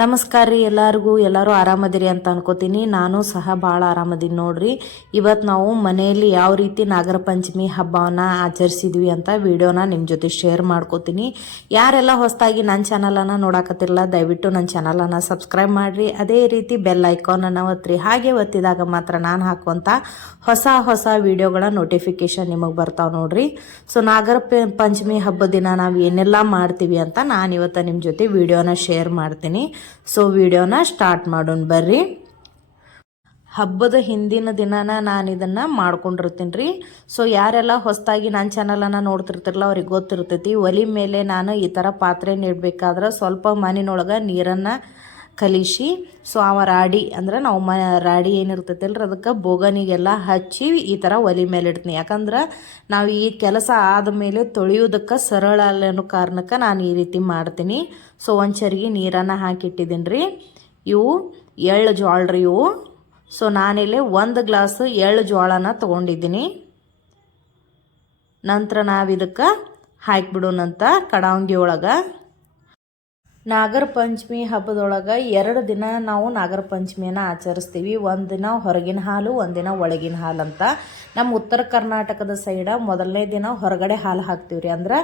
ನಮಸ್ಕಾರ ರೀ ಎಲ್ಲರೂ ಆರಾಮದಿರಿ ಅಂತ ಅನ್ಕೋತೀನಿ. ನಾನು ಸಹ ಭಾಳ ಆರಾಮದೀನಿ ನೋಡ್ರಿ. ಇವತ್ತು ನಾವು ಮನೆಯಲ್ಲಿ ಯಾವ ರೀತಿ ನಾಗರ ಪಂಚಮಿ ಹಬ್ಬವನ್ನ ಆಚರಿಸಿದ್ವಿ ಅಂತ ವಿಡಿಯೋನ ನಿಮ್ಮ ಜೊತೆ ಶೇರ್ ಮಾಡ್ಕೋತೀನಿ. ಯಾರೆಲ್ಲ ಹೊಸದಾಗಿ ನನ್ನ ಚಾನಲನ್ನು ನೋಡಾಕತ್ತಿರಲ್ಲ ದಯವಿಟ್ಟು ನನ್ನ ಚಾನಲನ್ನು ಸಬ್ಸ್ಕ್ರೈಬ್ ಮಾಡಿರಿ. ಅದೇ ರೀತಿ ಬೆಲ್ ಐಕಾನನ್ನು ಒತ್ತಿರಿ. ಹಾಗೆ ಒತ್ತಿದಾಗ ಮಾತ್ರ ನಾನು ಹಾಕುವಂಥ ಹೊಸ ವಿಡಿಯೋಗಳ ನೋಟಿಫಿಕೇಶನ್ ನಿಮಗೆ ಬರ್ತಾವೆ ನೋಡ್ರಿ. ಸೊ ನಾಗರ ಪಂಚಮಿ ಹಬ್ಬದ ದಿನ ನಾವು ಏನೆಲ್ಲ ಮಾಡ್ತೀವಿ ಅಂತ ನಾನು ಇವತ್ತು ನಿಮ್ಮ ಜೊತೆ ವಿಡಿಯೋನ ಶೇರ್ ಮಾಡ್ತೀನಿ. ಸೊ ವಿಡಿಯೋನ ಸ್ಟಾರ್ಟ್ ಮಾಡೋಣ ಬರ್ರಿ. ಹಬ್ಬದ ಹಿಂದಿನ ದಿನಾನ ನಾನು ಇದನ್ನು ಮಾಡ್ಕೊಂಡಿರ್ತೀನಿ ರೀ. ಸೊ ಯಾರೆಲ್ಲ ಹೊಸದಾಗಿ ನನ್ನ ಚಾನಲನ್ನು ನೋಡ್ತಿರ್ತಿರಲ್ಲ ಅವ್ರಿಗೆ ಗೊತ್ತಿರ್ತೈತಿ. ಒಲಿ ಮೇಲೆ ನಾನು ಈ ಥರ ಪಾತ್ರೆ ನೀಡಬೇಕಾದ್ರೆ ಸ್ವಲ್ಪ ಮನೆಯೊಳಗೆ ನೀರನ್ನು ಕಲಿಸಿ ಸೊ ರಾಡಿ ಅಂದ್ರೆ ನಾವು ರಾಡಿ ಏನಿರ್ತೈತಲ್ರಿ ಅದಕ್ಕೆ ಬೋಗನಿಗೆಲ್ಲ ಹಚ್ಚಿ ಈ ಥರ ಒಲಿ ಮೇಲೆ ಇಡ್ತೀನಿ. ಯಾಕಂದ್ರೆ ನಾವು ಈ ಕೆಲಸ ಆದಮೇಲೆ ತೊಳೆಯೋದಕ್ಕೆ ಸರಳ ಅಲ್ಲ ಅನ್ನೋ ಕಾರಣಕ್ಕೆ ನಾನು ಈ ರೀತಿ ಮಾಡ್ತೀನಿ. ಸೊ ಒಂದು ಚರಿಗೆ ನೀರನ್ನು ಹಾಕಿಟ್ಟಿದ್ದೀನಿ ರೀ. ಇವು ಎಳ್ಳು ಜೋಳ ರೀ ಇವು. ಸೊ ನಾನಿಲ್ಲಿ 1 ಗ್ಲಾಸ್ ಎಳ್ಳು ಜೋಳನ ತೊಗೊಂಡಿದ್ದೀನಿ. ನಂತರ ನಾವು ಇದಕ್ಕೆ ಹಾಕಿಬಿಡೋಣಂತ ಕಡಾವಂಗಿ ಒಳಗೆ. ನಾಗರ ಪಂಚಮಿ ಹಬ್ಬದೊಳಗೆ 2 ದಿನ ನಾವು ನಾಗರ ಪಂಚಮಿಯನ್ನು ಆಚರಿಸ್ತೀವಿ. ಒಂದು ದಿನ ಹೊರಗಿನ ಹಾಲು, ಒಂದಿನ ಒಳಗಿನ ಹಾಲು ಅಂತ. ನಮ್ಮ ಉತ್ತರ ಕರ್ನಾಟಕದ ಸೈಡ ಮೊದಲನೇ ದಿನ ಹೊರಗಡೆ ಹಾಲು ಹಾಕ್ತೀವಿ ರೀ. ಅಂದ್ರೆ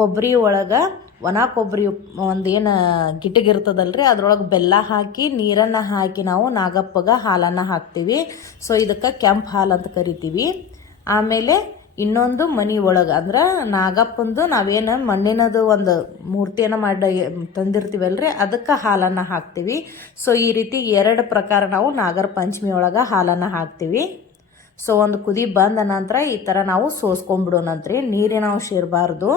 ಕೊಬ್ಬರಿ ಒಳಗೆ ಒಣ ಕೊಬ್ಬರಿ ಒಂದೇನು ಗಿಟಗಿರ್ತದಲ್ರಿ ಅದ್ರೊಳಗೆ ಬೆಲ್ಲ ಹಾಕಿ ನೀರನ್ನು ಹಾಕಿ ನಾವು ನಾಗಪ್ಪಗೆ ಹಾಲನ್ನು ಹಾಕ್ತೀವಿ. ಸೊ ಇದಕ್ಕೆ ಕೆಂಪು ಹಾಲು ಅಂತ ಕರಿತೀವಿ. ಆಮೇಲೆ ಇನ್ನೊಂದು ಮನೆ ಒಳಗೆ ಅಂದ್ರೆ ನಾಗಪ್ಪಂದು ನಾವೇನು ಮಣ್ಣಿನದು ಒಂದು ಮೂರ್ತಿಯನ್ನು ಮಾಡಿ ತಂದಿರ್ತೀವಲ್ರಿ ಅದಕ್ಕೆ ಹಾಲನ್ನು ಹಾಕ್ತೀವಿ. ಸೊ ಈ ರೀತಿ 2 ಪ್ರಕಾರ ನಾವು ನಾಗರ ಪಂಚಮಿ ಒಳಗೆ ಹಾಲನ್ನು ಹಾಕ್ತೀವಿ. ಸೊ ಒಂದು ಕುದಿ ಬಂದ ನಂತರ ಈ ಥರ ನಾವು ಸೋಸ್ಕೊಂಡ್ಬಿಡೋಣಂತ್ರಿ. ನೀರಿನ ಅಂಶ ಇರಬಾರ್ದು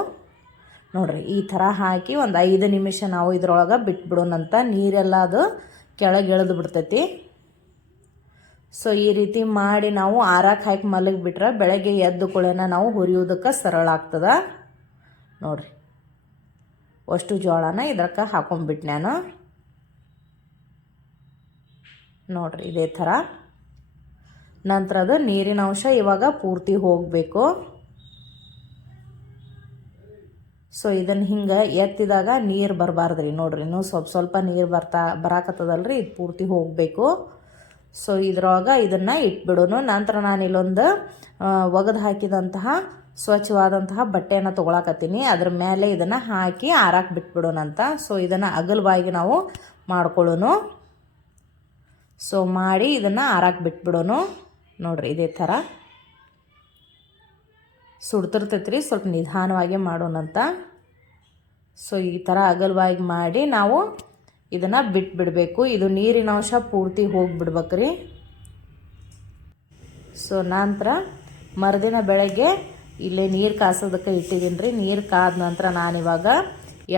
ನೋಡ್ರಿ. ಈ ಥರ ಹಾಕಿ ಒಂದು 5 ನಿಮಿಷ ನಾವು ಇದ್ರೊಳಗೆ ಬಿಟ್ಬಿಡೋಣಂತ. ನೀರೆಲ್ಲ ಅದು ಕೆಳಗೆ ಇಳಿದು ಬಿಡ್ತೈತಿ. ಸೊ ಈ ರೀತಿ ಮಾಡಿ ನಾವು ಆರಾಕ್ ಹಾಕಿ ಮಲಗಿಬಿಟ್ರೆ ಬೆಳಗ್ಗೆ ಎದ್ದು ಕೂಡಲೇ ನಾವು ಹುರಿಯೋದಕ್ಕೆ ಸರಳ ಆಗ್ತದೆ ನೋಡ್ರಿ. ಅಷ್ಟು ಜೋಳನ ಇದಕ್ಕೆ ಹಾಕೊಂಡ್ಬಿಟ್ಟು ನಾನು ನೋಡ್ರಿ ಇದೇ ಥರ. ನಂತರ ಅದು ನೀರಿನ ಅಂಶ ಇವಾಗ ಪೂರ್ತಿ ಹೋಗಬೇಕು. ಸೊ ಇದನ್ನು ಹಿಂಗೆ ಎತ್ತಿದಾಗ ನೀರು ಬರಬಾರ್ದ್ರಿ ನೋಡ್ರಿ. ಇನ್ನೂ ಸ್ವಲ್ಪ ನೀರು ಬರಾಕತ್ತದಲ್ರಿ ಇದು ಪೂರ್ತಿ ಹೋಗಬೇಕು. ಸೊ ಇದ್ರೊಳಗೆ ಇದನ್ನು ಇಟ್ಬಿಡೋನು. ನಂತರ ನಾನು ಇಲ್ಲೊಂದು ಒಗೆದು ಹಾಕಿದಂತಹ ಸ್ವಚ್ಛವಾದಂತಹ ಬಟ್ಟೆಯನ್ನು ತೊಗೊಳಕತ್ತೀನಿ. ಅದ್ರ ಮೇಲೆ ಇದನ್ನು ಹಾಕಿ ಆರಾಕ್ ಬಿಟ್ಬಿಡೋಣಂತ. ಸೊ ಇದನ್ನು ಅಗಲವಾಗಿ ನಾವು ಮಾಡ್ಕೊಳ್ಳೋನು. ಸೊ ಮಾಡಿ ಇದನ್ನು ಆರಾಕ್ ಬಿಟ್ಬಿಡೋನು ನೋಡ್ರಿ. ಇದೇ ಥರ ಸುಡ್ತಿರ್ತೈತ್ರಿ, ಸ್ವಲ್ಪ ನಿಧಾನವಾಗಿ ಮಾಡೋಣಂತ. ಸೊ ಈ ಥರ ಅಗಲವಾಗಿ ಮಾಡಿ ನಾವು ಇದನ್ನು ಬಿಟ್ಬಿಡಬೇಕು. ಇದು ನೀರಿನ ಅಂಶ ಪೂರ್ತಿ ಹೋಗಿಬಿಡ್ಬೇಕ್ರಿ. ಸೊ ನಂತರ ಮರುದಿನ ಬೆಳಗ್ಗೆ ಇಲ್ಲೇ ನೀರು ಕಾಸೋದಕ್ಕೆ ಇಟ್ಟಿದ್ದೀನಿ ರೀ. ನೀರು ಕಾದ ನಂತರ ನಾನಿವಾಗ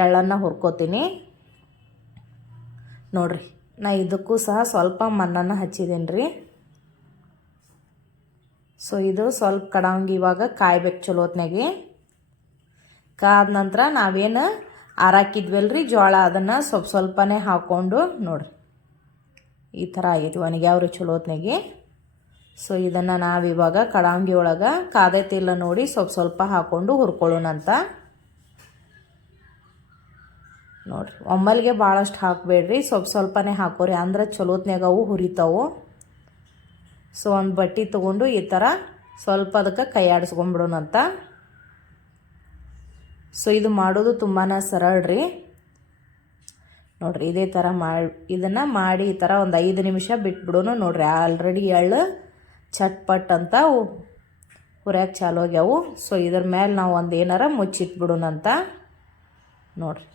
ಎಳ್ಳನ್ನು ಹುರ್ಕೋತೀನಿ ನೋಡ್ರಿ. ನಾ ಇದಕ್ಕೂ ಸಹ ಸ್ವಲ್ಪ ಮಣ್ಣನ್ನು ಹಚ್ಚಿದ್ದೀನಿ ರೀ. ಸೊ ಇದು ಸ್ವಲ್ಪ ಕಡಾವಂಗಿ ಇವಾಗ ಕಾಯ್ಬೇಕು ಚಲೋತ್ನಾಗೆ. ಕಾದ ನಂತರ ನಾವೇನು ಆರಾಕಿದ್ವಲ್ರಿ ಜೋಳ ಅದನ್ನು ಸ್ವಲ್ಪನೇ ಹಾಕ್ಕೊಂಡು ನೋಡ್ರಿ ಈ ಥರ ಆಗೈತಿ ಒಣಗ್ಯಾವ್ರಿ ಚಲೋತ್ನಾಗೆ. ಸೊ ಇದನ್ನು ನಾವಿವಾಗ ಕಡಾವಂಗಿ ಒಳಗೆ ಕಾದೈತಿಲ್ಲ ನೋಡಿ ಸ್ವಲ್ಪ ಹಾಕ್ಕೊಂಡು ಹುರ್ಕೊಳ್ಳೋಣಂತ ನೋಡ್ರಿ. ಒಮ್ಮಲ್ಗೆ ಭಾಳಷ್ಟು ಹಾಕಬೇಡ್ರಿ, ಸ್ವಲ್ಪನೇ ಹಾಕೋರಿ ಅಂದ್ರೆ ಚಲೋತ್ನಾಗ ಅವು ಹುರಿತಾವು. ಸೊ ಒಂದು ಬಟ್ಟೆ ತೊಗೊಂಡು ಈ ಥರ ಸ್ವಲ್ಪ ಅದಕ್ಕೆ ಕೈ ಆಡಿಸ್ಕೊಂಡ್ಬಿಡೋಣಂತ. ಸೊ ಇದು ಮಾಡೋದು ತುಂಬಾ ಸರಳ ರೀ ನೋಡ್ರಿ. ಇದೇ ಥರ ಇದನ್ನು ಮಾಡಿ ಈ ಥರ ಒಂದು 5 ನಿಮಿಷ ಬಿಟ್ಬಿಡೋನು ನೋಡ್ರಿ. ಆಲ್ರೆಡಿ ಎಳ್ಳು ಚಟ್ಪಟ್ ಅಂತ ಹುರಿಯಾಕೆ ಚಾಲು ಆಗ್ಯಾವು. ಸೊ ಇದ್ರ ಮೇಲೆ ನಾವು ಒಂದು ಏನಾರ ಮುಚ್ಚಿಟ್ಬಿಡೋಣಂತ ನೋಡ್ರಿ.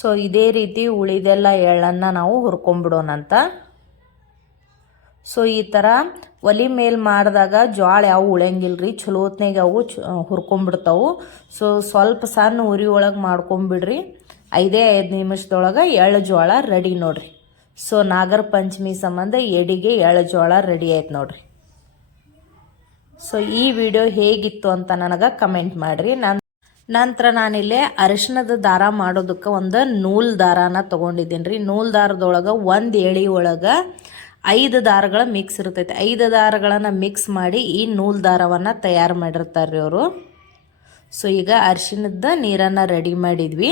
ಸೊ ಇದೇ ರೀತಿ ಉಳಿದೆಲ್ಲ ಎಳ್ಳನ್ನು ನಾವು ಹುರ್ಕೊಂಡ್ಬಿಡೋಣಂತ. ಸೊ ಈ ಥರ ಒಲಿ ಮೇಲೆ ಮಾಡಿದಾಗ ಜೋಳ ಯಾವ ಉಳಿಯಂಗಿಲ್ಲ ರೀ, ಚಲೋತ್ನಾಗ ಅವು ಹುರ್ಕೊಂಡ್ಬಿಡ್ತಾವು. ಸೊ ಸ್ವಲ್ಪ ಸಣ್ಣ ಉರಿ ಒಳಗೆ ಮಾಡ್ಕೊಂಬಿಡ್ರಿ. 5 ನಿಮಿಷದೊಳಗೆ ಎಳ್ಳು ಜೋಳ ರೆಡಿ ನೋಡ್ರಿ. ಸೊ ನಾಗರ ಪಂಚಮಿ ಸಂಬಂಧ ಎಡಿಗೆ ಎಳ್ಳು ಜೋಳ ರೆಡಿ ಆಯ್ತು ನೋಡ್ರಿ. ಸೊ ಈ ವಿಡಿಯೋ ಹೇಗಿತ್ತು ಅಂತ ನನಗೆ ಕಮೆಂಟ್ ಮಾಡಿರಿ. ನಂತರ ನಾನಿಲ್ಲೇ ಅರಿಶಿಣದ ದಾರ ಮಾಡೋದಕ್ಕೆ ಒಂದು ನೂಲ್ ದಾರಾನ ತೊಗೊಂಡಿದ್ದೀನಿ ರೀ. ನೂಲ್ ದಾರದೊಳಗೆ ಒಂದು ಎಳೆ ಒಳಗೆ 5 ದಾರಗಳ ಮಿಕ್ಸ್ ಇರ್ತೈತೆ. 5 ದಾರಗಳನ್ನು ಮಿಕ್ಸ್ ಮಾಡಿ ಈ ನೂಲ್ ದಾರವನ್ನು ತಯಾರು ಮಾಡಿರ್ತಾರೆ ಅವರು. ಸೊ ಈಗ ಅರಿಶಿಣದ ನೀರನ್ನು ರೆಡಿ ಮಾಡಿದ್ವಿ.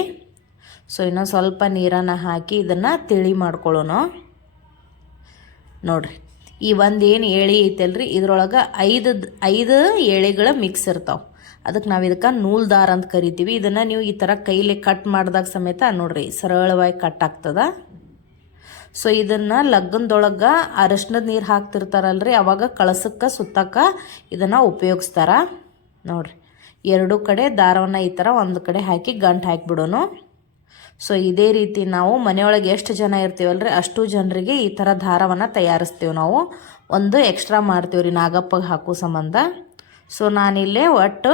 ಸೊ ಇನ್ನೊಂದು ಸ್ವಲ್ಪ ನೀರನ್ನು ಹಾಕಿ ಇದನ್ನು ತಿಳಿ ಮಾಡ್ಕೊಳ್ಳೋಣ. ನೋಡಿರಿ, ಈ ಒಂದೇನು ಏಳಿ ಐತಲ್ರಿ ಇದ್ರೊಳಗೆ ಐದು ಏಳಿಗಳ ಮಿಕ್ಸ್ ಇರ್ತಾವೆ. ಅದಕ್ಕೆ ನಾವು ಇದಕ್ಕೆ ನೂಲ್ ದಾರ ಅಂತ ಕರಿತೀವಿ. ಇದನ್ನು ನೀವು ಈ ಥರ ಕೈಲಿ ಕಟ್ ಮಾಡಿದಾಗ ಸಮೇತ ನೋಡಿರಿ ಸರಳವಾಗಿ ಕಟ್ ಆಗ್ತದೆ. ಸೊ ಇದನ್ನು ಲಗ್ನದೊಳಗೆ ಅರಶಿನದ ನೀರು ಹಾಕ್ತಿರ್ತಾರಲ್ರಿ, ಅವಾಗ ಕಳಸಕ್ಕೆ ಸುತ್ತಕ್ಕೆ ಇದನ್ನು ಉಪಯೋಗಿಸ್ತಾರ. ನೋಡಿರಿ, ಎರಡೂ ಕಡೆ ದಾರವನ್ನು ಈ ಥರ ಒಂದು ಕಡೆ ಹಾಕಿ ಗಂಟು ಹಾಕಿಬಿಡೋಣ. ಸೊ ಇದೇ ರೀತಿ ನಾವು ಮನೆಯೊಳಗೆ ಎಷ್ಟು ಜನ ಇರ್ತೀವಲ್ರಿ ಅಷ್ಟು ಜನರಿಗೆ ಈ ಥರ ದಾರವನ್ನು ತಯಾರಿಸ್ತೀವಿ. ನಾವು ಒಂದು ಎಕ್ಸ್ಟ್ರಾ ಮಾಡ್ತೀವಿ ರೀ ನಾಗಪ್ಪಗೆ ಹಾಕೋ ಸಂಬಂಧ. ಸೊ ನಾನಿಲ್ಲೇ ಒಟ್ಟು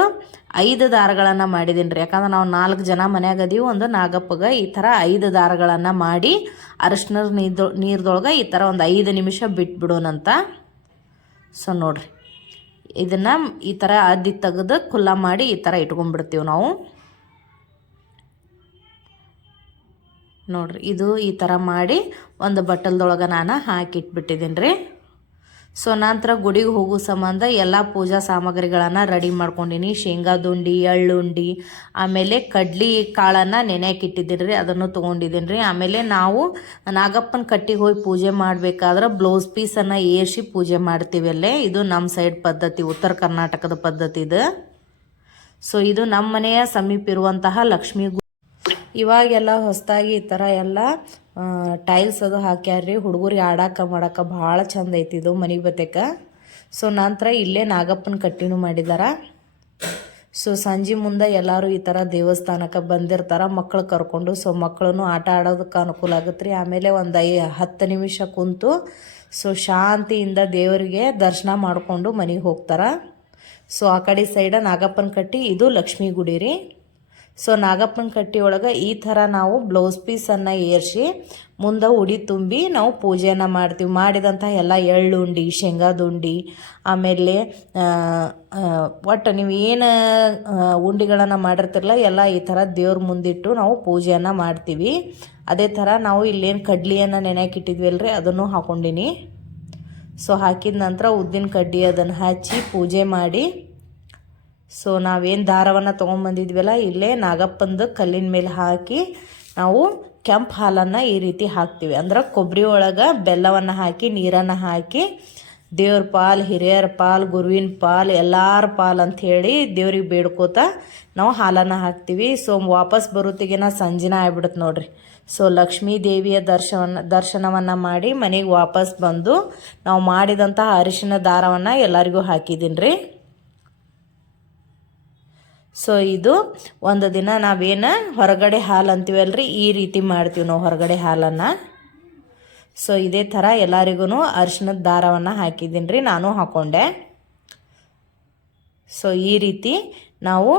5 ದಾರಗಳನ್ನು ಮಾಡಿದ್ದೀನಿ ರೀ. ಯಾಕಂದ್ರೆ ನಾವು 4 ಜನ ಮನ್ಯಾಗ ಅದೀವಿ. ಒಂದು ನಾಗಪ್ಪಗೆ ಈ ಥರ 5 ದಾರಗಳನ್ನು ಮಾಡಿ ಅರಶಿನದ ನೀರ್ದೊಳಗೆ ಈ ಥರ ಒಂದು 5 ನಿಮಿಷ ಬಿಟ್ಬಿಡೋಣಂತ. ಸೊ ನೋಡಿರಿ, ಇದನ್ನು ಈ ಥರ ಅದ್ದಿ ತೆಗೆದು ಕುಲ್ಲ ಮಾಡಿ ಈ ಥರ ಇಟ್ಕೊಂಡ್ಬಿಡ್ತೀವಿ ನಾವು. ನೋಡಿರಿ, ಇದು ಈ ಥರ ಮಾಡಿ ಒಂದು ಬಟ್ಟಲ್ದೊಳಗೆ ನಾನು ಹಾಕಿಟ್ಬಿಟ್ಟಿದ್ದೀನಿ ರೀ. ಸೊ ನಂತರ ಗುಡಿಗೆ ಹೋಗೋ ಸಂಬಂಧ ಎಲ್ಲ ಪೂಜಾ ಸಾಮಗ್ರಿಗಳನ್ನು ರೆಡಿ ಮಾಡ್ಕೊಂಡಿನಿ. ಶೇಂಗಾದುಂಡಿ, ಎಳ್ಳುಂಡಿ, ಆಮೇಲೆ ಕಡ್ಲಿ ಕಾಳನ್ನು ನೆನೆಯಾಕಿಟ್ಟಿದ್ದೀನಿ ರೀ, ಅದನ್ನು ತೊಗೊಂಡಿದ್ದೀನಿ ರೀ. ಆಮೇಲೆ ನಾವು ನಾಗಪ್ಪನ ಕಟ್ಟಿಗೆ ಹೋಗಿ ಪೂಜೆ ಮಾಡಬೇಕಾದ್ರೆ ಬ್ಲೌಸ್ ಪೀಸನ್ನು ಏರಿಸಿ ಪೂಜೆ ಮಾಡ್ತೀವಿ ಅಲ್ಲೇ. ಇದು ನಮ್ಮ ಸೈಡ್ ಪದ್ಧತಿ, ಉತ್ತರ ಕರ್ನಾಟಕದ ಪದ್ಧತಿ ಇದು. ಸೊ ಇದು ನಮ್ಮ ಮನೆಯ ಸಮೀಪ ಇರುವಂತಹ ಲಕ್ಷ್ಮೀ ಇವಾಗೆಲ್ಲ ಹೊಸದಾಗಿ ಈ ಥರ ಎಲ್ಲ ಟೈಲ್ಸ್ ಅದು ಹಾಕ್ಯಾರ್ರಿ. ಹುಡುಗರಿಗೆ ಆಡಾಕ ಮಾಡಕ್ಕೆ ಭಾಳ ಚಂದ ಐತಿದು ಮನೆ ಬತ್ತೇಕ. ಸೊ ನಂತರ ಇಲ್ಲೇ ನಾಗಪ್ಪನ ಕಟ್ಟಿನೂ ಮಾಡಿದಾರ. ಸೊ ಸಂಜೆ ಮುಂದೆ ಎಲ್ಲರೂ ಈ ಥರ ದೇವಸ್ಥಾನಕ್ಕೆ ಬಂದಿರ್ತಾರೆ ಮಕ್ಕಳು ಕರ್ಕೊಂಡು. ಸೊ ಮಕ್ಕಳನ್ನು ಆಟ ಆಡೋದಕ್ಕೆ ಅನುಕೂಲ ಆಗುತ್ತೆ ರೀ. ಆಮೇಲೆ ಒಂದು 10 ನಿಮಿಷ ಕುಂತು ಸೊ ಶಾಂತಿಯಿಂದ ದೇವರಿಗೆ ದರ್ಶನ ಮಾಡಿಕೊಂಡು ಮನೆಗೆ ಹೋಗ್ತಾರೆ. ಸೊ ಆ ಕಡೆ ಸೈಡ ನಾಗಪ್ಪನ ಕಟ್ಟಿ, ಇದು ಲಕ್ಷ್ಮೀ ಗುಡಿ ರೀ. ಸೊ ನಾಗಪ್ಪನ ಕಟ್ಟಿ ಒಳಗೆ ಈ ಥರ ನಾವು ಬ್ಲೌಸ್ ಪೀಸನ್ನು ಏರಿಸಿ ಮುಂದೆ ಉಡಿ ತುಂಬಿ ನಾವು ಪೂಜೆಯನ್ನು ಮಾಡ್ತೀವಿ. ಮಾಡಿದಂಥ ಎಲ್ಲ ಎಳ್ಳುಂಡಿ, ಶೇಂಗಾದುಂಡಿ, ಆಮೇಲೆ ಒಟ್ಟು ನೀವು ಏನು ಉಂಡಿಗಳನ್ನು ಮಾಡಿರ್ತಿರಲ್ಲ ಎಲ್ಲ ಈ ಥರ ದೇವ್ರ ಮುಂದಿಟ್ಟು ನಾವು ಪೂಜೆಯನ್ನು ಮಾಡ್ತೀವಿ. ಅದೇ ಥರ ನಾವು ಇಲ್ಲೇನು ಕಡ್ಲಿಯನ್ನು ನೆನೆಯಾಕಿಟ್ಟಿದ್ವಿ ಅಲ್ರಿ ಅದನ್ನು ಹಾಕ್ಕೊಂಡಿನಿ. ಸೊ ಹಾಕಿದ ನಂತರ ಉದ್ದಿನ ಕಡ್ಡಿ ಅದನ್ನು ಹಚ್ಚಿ ಪೂಜೆ ಮಾಡಿ, ಸೊ ನಾವೇನು ದಾರವನ್ನು ತೊಗೊಂಬಂದಿದ್ವಲ್ಲ ಇಲ್ಲೇ ನಾಗಪ್ಪಂದು ಕಲ್ಲಿನ ಮೇಲೆ ಹಾಕಿ ನಾವು ಕೆಂಪು ಹಾಲನ್ನು ಈ ರೀತಿ ಹಾಕ್ತೀವಿ. ಅಂದ್ರೆ ಕೊಬ್ಬರಿ ಒಳಗೆ ಬೆಲ್ಲವನ್ನು ಹಾಕಿ ನೀರನ್ನು ಹಾಕಿ ದೇವ್ರ ಪಾಲ್, ಹಿರಿಯರ ಪಾಲ್, ಗುರುವಿನ ಪಾಲ್, ಎಲ್ಲರ ಪಾಲ್ ಅಂಥೇಳಿ ದೇವ್ರಿಗೆ ಬೇಡ್ಕೋತ ನಾವು ಹಾಲನ್ನು ಹಾಕ್ತೀವಿ. ಸೊ ವಾಪಸ್ ಬರೋತ್ತಿಗೆನ ಸಂಜೆನ ಆಗ್ಬಿಡುತ್ತೆ ನೋಡ್ರಿ. ಸೊ ಲಕ್ಷ್ಮೀ ದೇವಿಯ ದರ್ಶನವನ್ನು ಮಾಡಿ ಮನೆಗೆ ವಾಪಸ್ ಬಂದು ನಾವು ಮಾಡಿದಂಥ ಅರಿಶಿನ ದಾರವನ್ನು ಎಲ್ಲರಿಗೂ ಹಾಕಿದ್ದೀನಿ ರೀ. ಸೊ ಇದು ಒಂದು ದಿನ ನಾವೇನು ಹೊರಗಡೆ ಹಾಲು ಅಂತೀವಲ್ರಿ ಈ ರೀತಿ ಮಾಡ್ತೀವಿ ನಾವು ಹೊರಗಡೆ ಹಾಲನ್ನು. ಸೊ ಇದೇ ಥರ ಎಲ್ಲರಿಗೂ ಅರಿಶಿನದ ದಾರವನ್ನು ಹಾಕಿದ್ದೀನಿ ರೀ, ನಾನು ಹಾಕ್ಕೊಂಡೆ. ಸೊ ಈ ರೀತಿ ನಾವು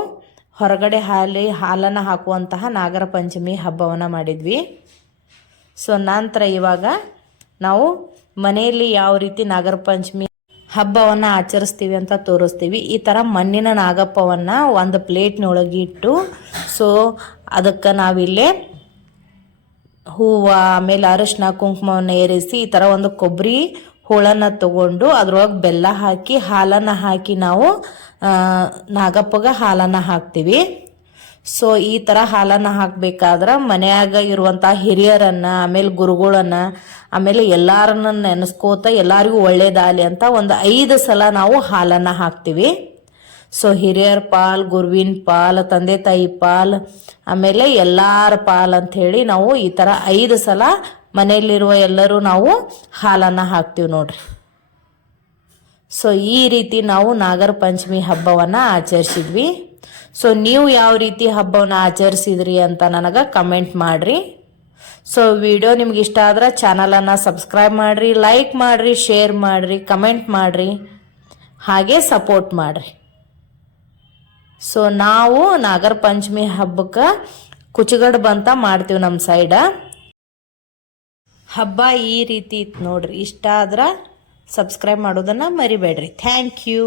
ಹೊರಗಡೆ ಹಾಲನ್ನು ಹಾಕುವಂತಹ ನಾಗರ ಪಂಚಮಿ ಹಬ್ಬವನ್ನು ಮಾಡಿದ್ವಿ. ಸೊ ನಂತರ ಇವಾಗ ನಾವು ಮನೆಯಲ್ಲಿ ಯಾವ ರೀತಿ ನಾಗರ ಪಂಚಮಿ ಹಬ್ಬವನ್ನು ಆಚರಿಸ್ತೀವಿ ಅಂತ ತೋರಿಸ್ತೀವಿ. ಈ ಥರ ಮಣ್ಣಿನ ನಾಗಪ್ಪವನ್ನು ಒಂದು ಪ್ಲೇಟ್ನೊಳಗೆ ಇಟ್ಟು, ಸೊ ಅದಕ್ಕೆ ನಾವಿಲ್ಲೇ ಹೂವು, ಆಮೇಲೆ ಅರಿಶಿನ ಕುಂಕುಮವನ್ನು ಏರಿಸಿ ಈ ಥರ ಒಂದು ಕೊಬ್ಬರಿ ಹೋಳನ್ನು ತಗೊಂಡು ಅದ್ರೊಳಗೆ ಬೆಲ್ಲ ಹಾಕಿ ಹಾಲನ್ನು ಹಾಕಿ ನಾವು ನಾಗಪ್ಪಗೆ ಹಾಲನ್ನು ಹಾಕ್ತೀವಿ. ಸೊ ಈ ಥರ ಹಾಲನ್ನು ಹಾಕಬೇಕಾದ್ರೆ ಮನೆಯಾಗ ಇರುವಂಥ ಹಿರಿಯರನ್ನು, ಆಮೇಲೆ ಗುರುಗಳನ್ನು, ಆಮೇಲೆ ಎಲ್ಲರನ್ನ ನೆನೆಸ್ಕೋತ ಎಲ್ಲರಿಗೂ ಒಳ್ಳೇದಾಗಲಿ ಅಂತ ಒಂದು 5 ಸಲ ನಾವು ಹಾಲನ್ನು ಹಾಕ್ತೀವಿ. ಸೊ ಹಿರಿಯರ ಪಾಲ್, ಗುರುವಿನ ಪಾಲ್, ತಂದೆ ತಾಯಿ ಪಾಲ್, ಆಮೇಲೆ ಎಲ್ಲರ ಪಾಲ್ ಅಂಥೇಳಿ ನಾವು ಈ ಥರ 5 ಸಲ ಮನೆಯಲ್ಲಿರುವ ಎಲ್ಲರೂ ನಾವು ಹಾಲನ್ನು ಹಾಕ್ತೀವಿ ನೋಡ್ರಿ. ಸೊ ಈ ರೀತಿ ನಾವು ನಾಗರ ಪಂಚಮಿ ಹಬ್ಬವನ್ನು ಆಚರಿಸಿದ್ವಿ. ಸೊ ನೀವು ಯಾವ ರೀತಿ ಹಬ್ಬವನ್ನು ಆಚರಿಸಿದ್ರಿ ಅಂತ ನನಗೆ ಕಮೆಂಟ್ ಮಾಡಿರಿ. ಸೊ ವಿಡಿಯೋ ನಿಮ್ಗೆ ಇಷ್ಟ ಆದ್ರೆ ಚಾನಲನ್ನು ಸಬ್ಸ್ಕ್ರೈಬ್ ಮಾಡಿರಿ, ಲೈಕ್ ಮಾಡಿರಿ, ಶೇರ್ ಮಾಡಿರಿ, ಕಮೆಂಟ್ ಮಾಡಿರಿ, ಹಾಗೆ ಸಪೋರ್ಟ್ ಮಾಡಿರಿ. ಸೊ ನಾವು ನಾಗರ ಪಂಚಮಿ ಹಬ್ಬಕ್ಕೆ ಕುಚ್ಚಗಡ್ಬು ಅಂತ ಮಾಡ್ತೀವಿ ನಮ್ಮ ಸೈಡ. ಹಬ್ಬ ಈ ರೀತಿ ಇತ್ತು ನೋಡ್ರಿ. ಇಷ್ಟ ಆದ್ರೆ ಸಬ್ಸ್ಕ್ರೈಬ್ ಮಾಡೋದನ್ನು ಮರಿಬೇಡ್ರಿ. Thank you.